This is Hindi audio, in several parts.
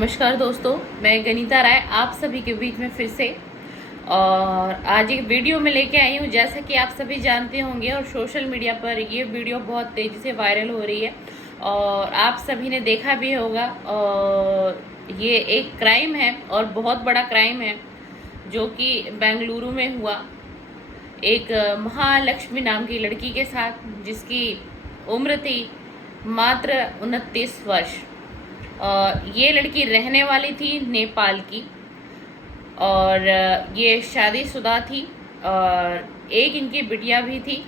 नमस्कार दोस्तों, मैं गनीता राय आप सभी के बीच में फिर से और आज एक वीडियो में लेके आई हूँ। जैसा कि आप सभी जानते होंगे और सोशल मीडिया पर ये वीडियो बहुत तेज़ी से वायरल हो रही है और आप सभी ने देखा भी होगा। और ये एक क्राइम है और बहुत बड़ा क्राइम है जो कि बेंगलुरु में हुआ एक महालक्ष्मी नाम की लड़की के साथ, जिसकी उम्र थी मात्र 29 वर्ष। ये लड़की रहने वाली थी नेपाल की और ये शादीशुदा थी और एक इनकी बिटिया भी थी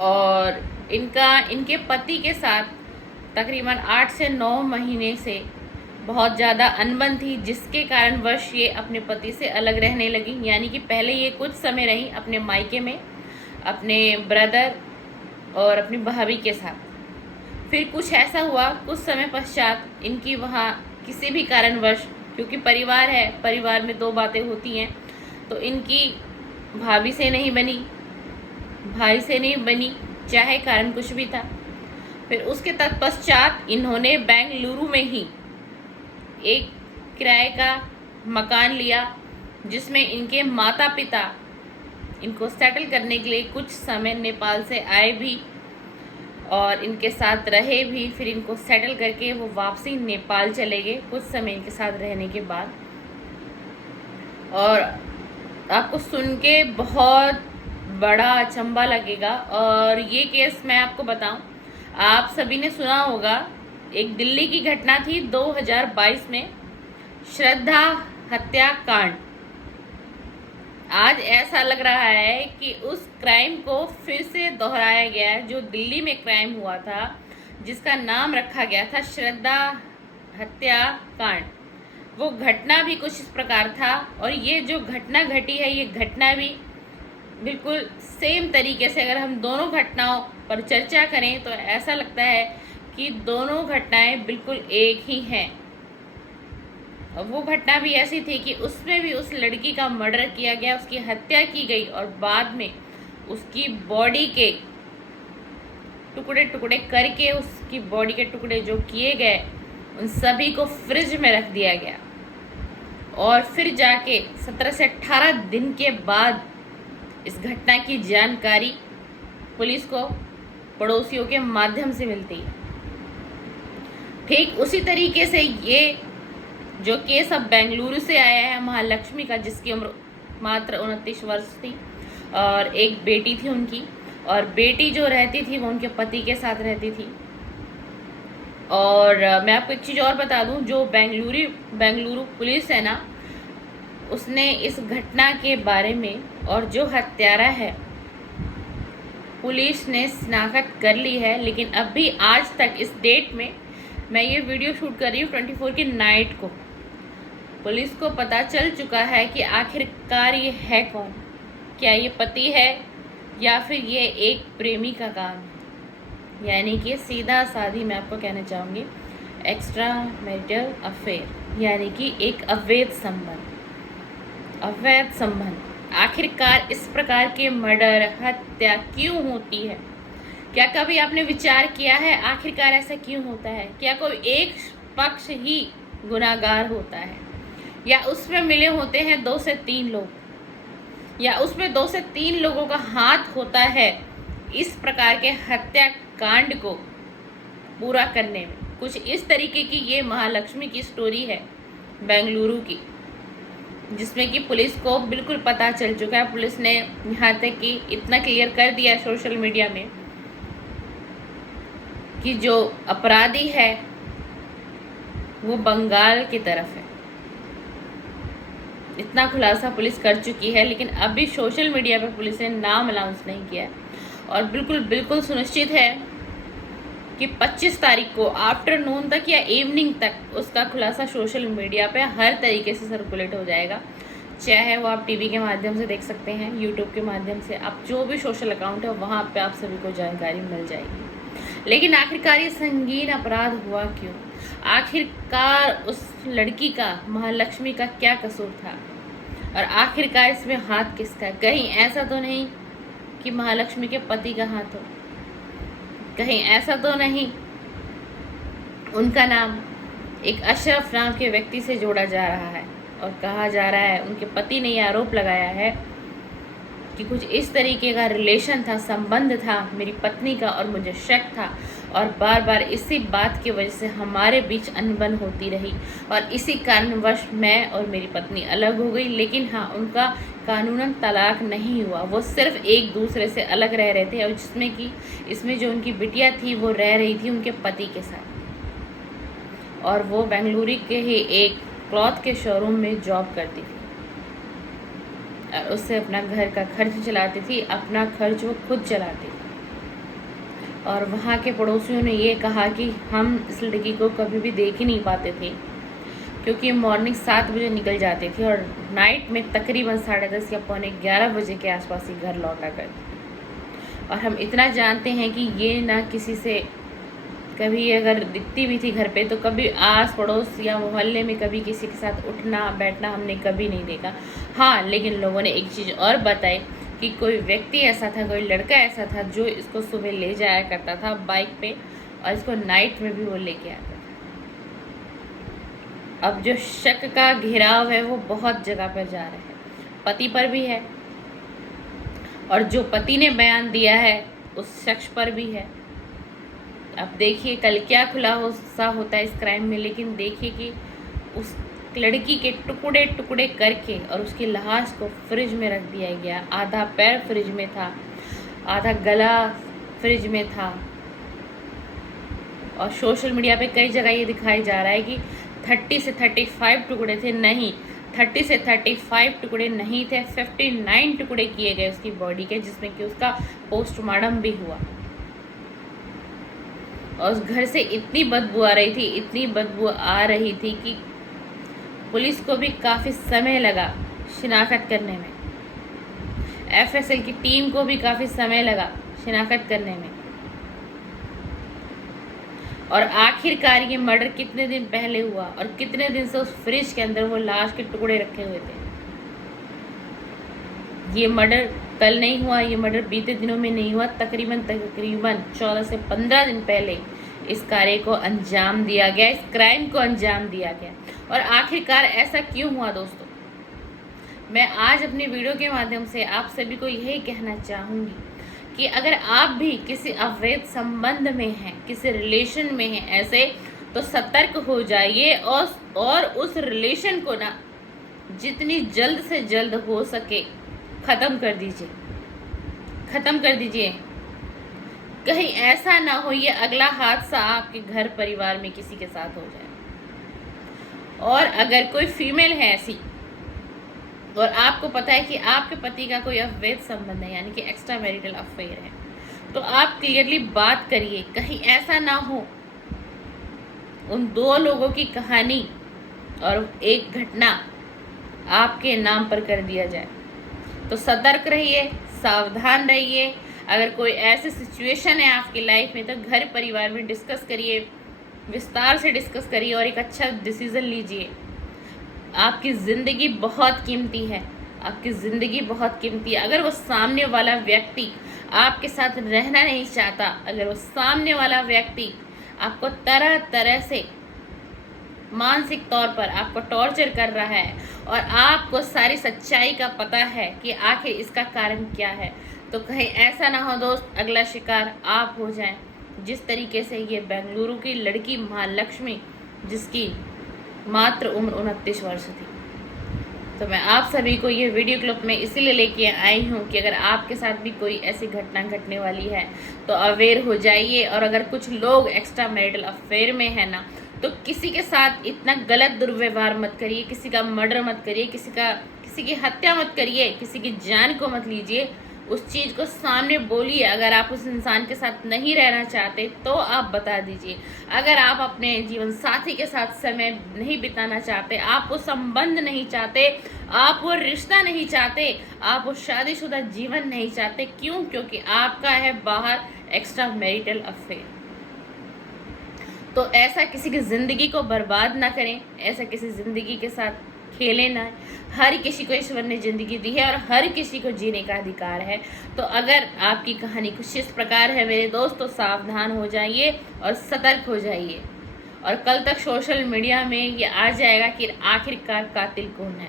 और इनके पति के साथ तकरीबन 8 से 9 महीने से बहुत ज़्यादा अनबन थी, जिसके कारणवश ये अपने पति से अलग रहने लगी। यानी कि पहले ये कुछ समय रही अपने मायके में अपने ब्रदर और अपनी भाभी के साथ। फिर कुछ ऐसा हुआ, कुछ समय पश्चात इनकी वहाँ किसी भी कारणवश, क्योंकि परिवार है, परिवार में 2 बातें होती हैं, तो इनकी भाभी से नहीं बनी, भाई से नहीं बनी, चाहे कारण कुछ भी था। फिर उसके तत्पश्चात इन्होंने बेंगलुरु में ही एक किराए का मकान लिया, जिसमें इनके माता पिता इनको सेटल करने के लिए कुछ समय नेपाल से आए भी और इनके साथ रहे भी। फिर इनको सेटल करके वो वापसी नेपाल चले गए कुछ समय इनके साथ रहने के बाद। और आपको सुन के बहुत बड़ा अचंभा लगेगा। और ये केस मैं आपको बताऊं, आप सभी ने सुना होगा, एक दिल्ली की घटना थी 2022 में, श्रद्धा हत्याकांड। आज ऐसा लग रहा है कि उस क्राइम को फिर से दोहराया गया है। जो दिल्ली में क्राइम हुआ था, जिसका नाम रखा गया था श्रद्धा हत्याकांड, वो घटना भी कुछ इस प्रकार था। और ये जो घटना घटी है, ये घटना भी बिल्कुल सेम तरीके से, अगर हम दोनों घटनाओं पर चर्चा करें तो ऐसा लगता है कि दोनों घटनाएं बिल्कुल एक ही हैं। और वो घटना भी ऐसी थी कि उसमें भी उस लड़की का मर्डर किया गया, उसकी हत्या की गई और बाद में उसकी बॉडी के टुकड़े टुकड़े करके, उसकी बॉडी के टुकड़े जो किए गए उन सभी को फ्रिज में रख दिया गया। और फिर जाके 17 से 18 दिन के बाद इस घटना की जानकारी पुलिस को पड़ोसियों के माध्यम से मिलती है। ठीक उसी तरीके से ये जो केस अब बेंगलुरु से आया है महालक्ष्मी का, जिसकी उम्र मात्र 29 वर्ष थी और एक बेटी थी उनकी, और बेटी जो रहती थी वो उनके पति के साथ रहती थी। और मैं आपको एक चीज़ और बता दूं, जो बेंगलुरु पुलिस है ना, उसने इस घटना के बारे में और जो हत्यारा है पुलिस ने शिनाख्त कर ली है। लेकिन अभी आज तक इस डेट में मैं ये वीडियो शूट कर रही हूँ 24 की नाइट को, पुलिस को पता चल चुका है कि आखिरकार ये है कौन। क्या ये पति है या फिर ये एक प्रेमी का काम है। यानी कि सीधा साधी मैं आपको कहना चाहूँगी, एक्स्ट्रा मैरिटल अफेयर, यानी कि एक अवैध संबंध। आखिरकार इस प्रकार के मर्डर, हत्या क्यों होती है? क्या कभी आपने विचार किया है आखिरकार ऐसा क्यों होता है? क्या कोई एक पक्ष ही गुनाहगार होता है, या उसमें मिले होते हैं 2 से 3 लोग, या उसमें 2 से 3 लोगों का हाथ होता है इस प्रकार के हत्याकांड को पूरा करने में? कुछ इस तरीके की ये महालक्ष्मी की स्टोरी है बेंगलुरु की, जिसमें कि पुलिस को बिल्कुल पता चल चुका है। पुलिस ने यहाँ तक कि इतना क्लियर कर दिया सोशल मीडिया में कि जो अपराधी है वो बंगाल की तरफ है। इतना खुलासा पुलिस कर चुकी है, लेकिन अभी सोशल मीडिया पर पुलिस ने नाम अनाउंस नहीं किया है। और बिल्कुल सुनिश्चित है कि 25 तारीख को आफ्टरनून तक या इवनिंग तक उसका खुलासा सोशल मीडिया पे हर तरीके से सर्कुलेट हो जाएगा। चाहे वो आप टीवी के माध्यम से देख सकते हैं, यूट्यूब के माध्यम से, आप जो भी सोशल अकाउंट है वहाँ पे आप सभी को जानकारी मिल जाएगी। लेकिन आखिरकार ये संगीन अपराध हुआ क्यों? आखिरकार उस लड़की का, महालक्ष्मी का क्या कसूर था? और आखिरकार इसमें हाथ किसका? कहीं ऐसा तो नहीं कि महालक्ष्मी के पति का हाथ हो? कहीं ऐसा तो नहीं उनका नाम एक अशरफ नाम के व्यक्ति से जोड़ा जा रहा है और कहा जा रहा है, उनके पति ने यह आरोप लगाया है कि कुछ इस तरीके का रिलेशन था, संबंध था मेरी पत्नी का, और मुझे शक था और बार बार इसी बात की वजह से हमारे बीच अनबन होती रही और इसी कारणवश मैं और मेरी पत्नी अलग हो गई। लेकिन हाँ, उनका कानूनन तलाक नहीं हुआ, वो सिर्फ एक दूसरे से अलग रह रहे थे, और इसमें जो उनकी बिटिया थी वो रह रही थी उनके पति के साथ, और वो बेंगलुरु के ही एक क्लॉथ के शोरूम में जॉब करती थी और उससे अपना घर का खर्च चलाती थी, अपना खर्च वो खुद चलाती थी। और वहाँ के पड़ोसियों ने ये कहा कि हम इस लड़की को कभी भी देख ही नहीं पाते थे, क्योंकि मॉर्निंग 7 बजे निकल जाती थी और नाइट में तकरीबन 10:30 या 11:15 बजे के आसपास ही घर लौटा करती। और हम इतना जानते हैं कि ये ना किसी से कभी अगर दिखती भी थी घर पे तो कभी आस पड़ोस या मोहल्ले में कभी किसी के साथ उठना बैठना हमने कभी नहीं देखा। हाँ, लेकिन लोगों ने एक चीज़ और बताई कि कोई व्यक्ति ऐसा था, कोई लड़का ऐसा था जो इसको सुबह ले जाया करता था बाइक पे और इसको नाइट में भी वो लेके आता था। अब जो शक का घेराव है वो बहुत जगह पर जा रहा है, पति पर भी है और जो पति ने बयान दिया है उस शख्स पर भी है। अब देखिए कल क्या खुलासा होता है इस क्राइम में, लेकिन देखिए कि उस लड़की के टुकड़े टुकड़े करके और उसकी लाश को फ्रिज में रख दिया गया। आधा पैर फ्रिज में था, आधा गला फ्रिज में था, और सोशल मीडिया पे कई जगह ये दिखाया जा रहा है कि 30 से 35 टुकड़े थे। नहीं, 30 से 35 टुकड़े नहीं थे, 59 टुकड़े किए गए उसकी बॉडी के, जिसमें कि उसका पोस्टमार्टम भी हुआ। और उस घर से इतनी बदबू आ रही थी, इतनी बदबू आ रही थी कि पुलिस को भी काफ़ी समय लगा शिनाख्त करने में, एफएसएल की टीम को भी काफ़ी समय लगा शिनाख्त करने में। और आखिरकार ये मर्डर कितने दिन पहले हुआ और कितने दिन से उस फ्रिज के अंदर वो लाश के टुकड़े रखे हुए थे। ये मर्डर कल नहीं हुआ, ये मर्डर बीते दिनों में नहीं हुआ, तकरीबन 14 से 15 दिन पहले इस कार्य को अंजाम दिया गया, इस क्राइम को अंजाम दिया गया। और आखिरकार ऐसा क्यों हुआ दोस्तों, मैं आज अपनी वीडियो के माध्यम से आप सभी को यही कहना चाहूँगी कि अगर आप भी किसी अवैध संबंध में हैं, किसी रिलेशन में हैं ऐसे, तो सतर्क हो जाइए और उस रिलेशन को ना जितनी जल्द से जल्द हो सके ख़त्म कर दीजिए, ख़त्म कर दीजिए। कहीं ऐसा ना हो ये अगला हादसा आपके घर परिवार में किसी के साथ हो जाए। और अगर कोई फीमेल है ऐसी और आपको पता है कि आपके पति का कोई अवैध संबंध है, यानी कि एक्स्ट्रा मैरिटल अफेयर है, तो आप क्लियरली बात करिए। कहीं ऐसा ना हो उन 2 लोगों की कहानी और एक घटना आपके नाम पर कर दिया जाए। तो सतर्क रहिए, सावधान रहिए। अगर कोई ऐसी सिचुएशन है आपकी लाइफ में तो घर परिवार में डिस्कस करिए, विस्तार से डिस्कस करिए और एक अच्छा डिसीज़न लीजिए। आपकी ज़िंदगी बहुत कीमती है, आपकी ज़िंदगी बहुत कीमती है। अगर वो सामने वाला व्यक्ति आपके साथ रहना नहीं चाहता, अगर वो सामने वाला व्यक्ति आपको तरह तरह से मानसिक तौर पर आपको टॉर्चर कर रहा है और आपको सारी सच्चाई का पता है कि आखिर इसका कारण क्या है, तो कहीं ऐसा ना हो दोस्त अगला शिकार आप हो जाएं, जिस तरीके से ये बेंगलुरु की लड़की महालक्ष्मी, जिसकी मात्र उम्र 29 वर्ष थी। तो मैं आप सभी को ये वीडियो क्लिप में इसीलिए लेके आई हूँ कि अगर आपके साथ भी कोई ऐसी घटना घटने वाली है तो अवेयर हो जाइए। और अगर कुछ लोग एक्स्ट्रा मैरिटल अफेयर में है ना, तो किसी के साथ इतना गलत दुर्व्यवहार मत करिए, किसी का मर्डर मत करिए, किसी की हत्या मत करिए, किसी की जान को मत लीजिए। उस चीज़ को सामने बोलिए। अगर आप उस इंसान के साथ नहीं रहना चाहते तो आप बता दीजिए। अगर आप अपने जीवन साथी के साथ समय नहीं बिताना चाहते, आप वो संबंध नहीं चाहते, आप वो रिश्ता नहीं चाहते, आप वो शादीशुदा जीवन नहीं चाहते, क्यों? क्योंकि आपका है बाहर एक्स्ट्रा मैरिटल अफेयर। तो ऐसा किसी की ज़िंदगी को बर्बाद ना करें, ऐसा किसी ज़िंदगी के साथ खेलें ना। हर किसी को ईश्वर ने ज़िंदगी दी है और हर किसी को जीने का अधिकार है। तो अगर आपकी कहानी कुछ इस प्रकार है मेरे दोस्त, तो सावधान हो जाइए और सतर्क हो जाइए। और कल तक सोशल मीडिया में ये आ जाएगा कि आखिरकार कातिल कौन है।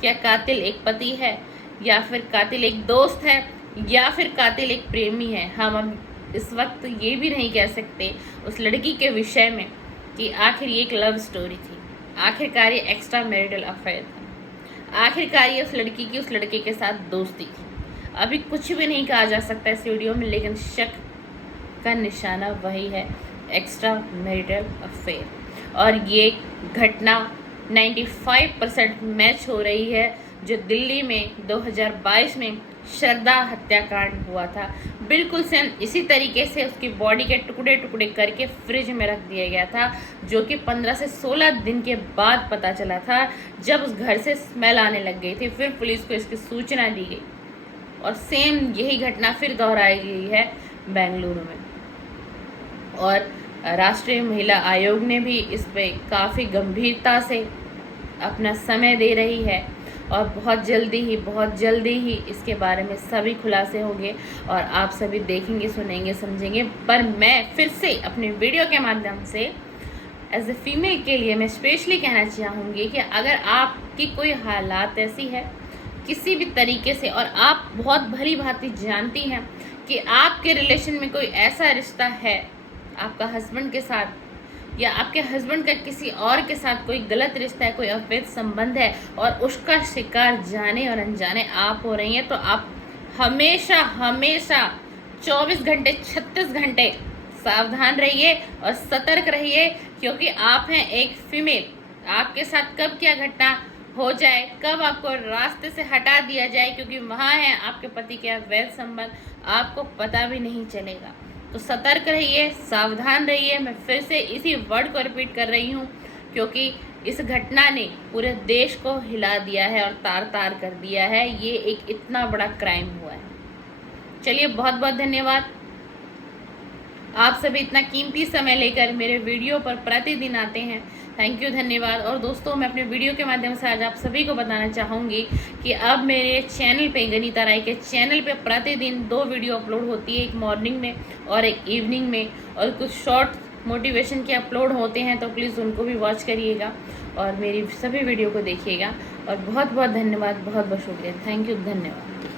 क्या कातिल एक पति है, या फिर कातिल एक दोस्त है, या फिर कातिल एक प्रेमी है। हम अब इस वक्त ये भी नहीं कह सकते उस लड़की के विषय में कि आखिर ये एक लव स्टोरी थी, आखिरकार ये एक्स्ट्रा मैरिटल अफेयर था, आखिरकार ये उस लड़की की उस लड़के के साथ दोस्ती थी। अभी कुछ भी नहीं कहा जा सकता इस वीडियो में, लेकिन शक का निशाना वही है, एक्स्ट्रा मैरिटल अफेयर। और ये घटना 95% मैच हो रही है जो दिल्ली में 2022 में श्रद्धा हत्याकांड हुआ था। बिल्कुल सेम इसी तरीके से उसकी बॉडी के टुकड़े टुकड़े करके फ्रिज में रख दिया गया था, जो कि 15 से 16 दिन के बाद पता चला था, जब उस घर से स्मेल आने लग गई थी। फिर पुलिस को इसकी सूचना दी गई और सेम यही घटना फिर दोहराई गई है बेंगलुरु में। और राष्ट्रीय महिला आयोग ने भी इस पे काफ़ी गंभीरता से अपना समय दे रही है और बहुत जल्दी ही इसके बारे में सभी खुलासे होंगे और आप सभी देखेंगे, सुनेंगे, समझेंगे। पर मैं फिर से अपने वीडियो के माध्यम से एज ए फीमेल के लिए मैं स्पेशली कहना चाहूँगी कि अगर आपकी कोई हालात ऐसी है किसी भी तरीके से, और आप बहुत भली भांति जानती हैं कि आपके रिलेशन में कोई ऐसा रिश्ता है आपका हस्बैंड के साथ, या आपके हस्बैंड का किसी और के साथ कोई गलत रिश्ता है, कोई अवैध संबंध है, और उसका शिकार जाने और अनजाने आप हो रही हैं, तो आप हमेशा 24 घंटे 36 घंटे सावधान रहिए और सतर्क रहिए, क्योंकि आप हैं एक फीमेल। आपके साथ कब क्या घटना हो जाए, कब आपको रास्ते से हटा दिया जाए, क्योंकि वहाँ है आपके पति के अवैध संबंध, आपको पता भी नहीं चलेगा। तो सतर्क रहिए, सावधान रहिए। मैं फिर से इसी वर्ड को रिपीट कर रही हूँ, क्योंकि इस घटना ने पूरे देश को हिला दिया है और तार तार कर दिया है। ये एक इतना बड़ा क्राइम हुआ है। चलिए, बहुत बहुत धन्यवाद। आप सभी इतना कीमती समय लेकर मेरे वीडियो पर प्रतिदिन आते हैं, थैंक यू, धन्यवाद। और दोस्तों, मैं अपने वीडियो के माध्यम से आज आप सभी को बताना चाहूँगी कि अब मेरे चैनल पे, गनीता राय के चैनल पे प्रतिदिन 2 वीडियो अपलोड होती है, एक मॉर्निंग में और एक इवनिंग में, और कुछ शॉर्ट मोटिवेशन के अपलोड होते हैं, तो प्लीज़ उनको भी वॉच करिएगा और मेरी सभी वीडियो को देखिएगा। और बहुत बहुत धन्यवाद, बहुत बहुत शुक्रिया, थैंक यू, धन्यवाद।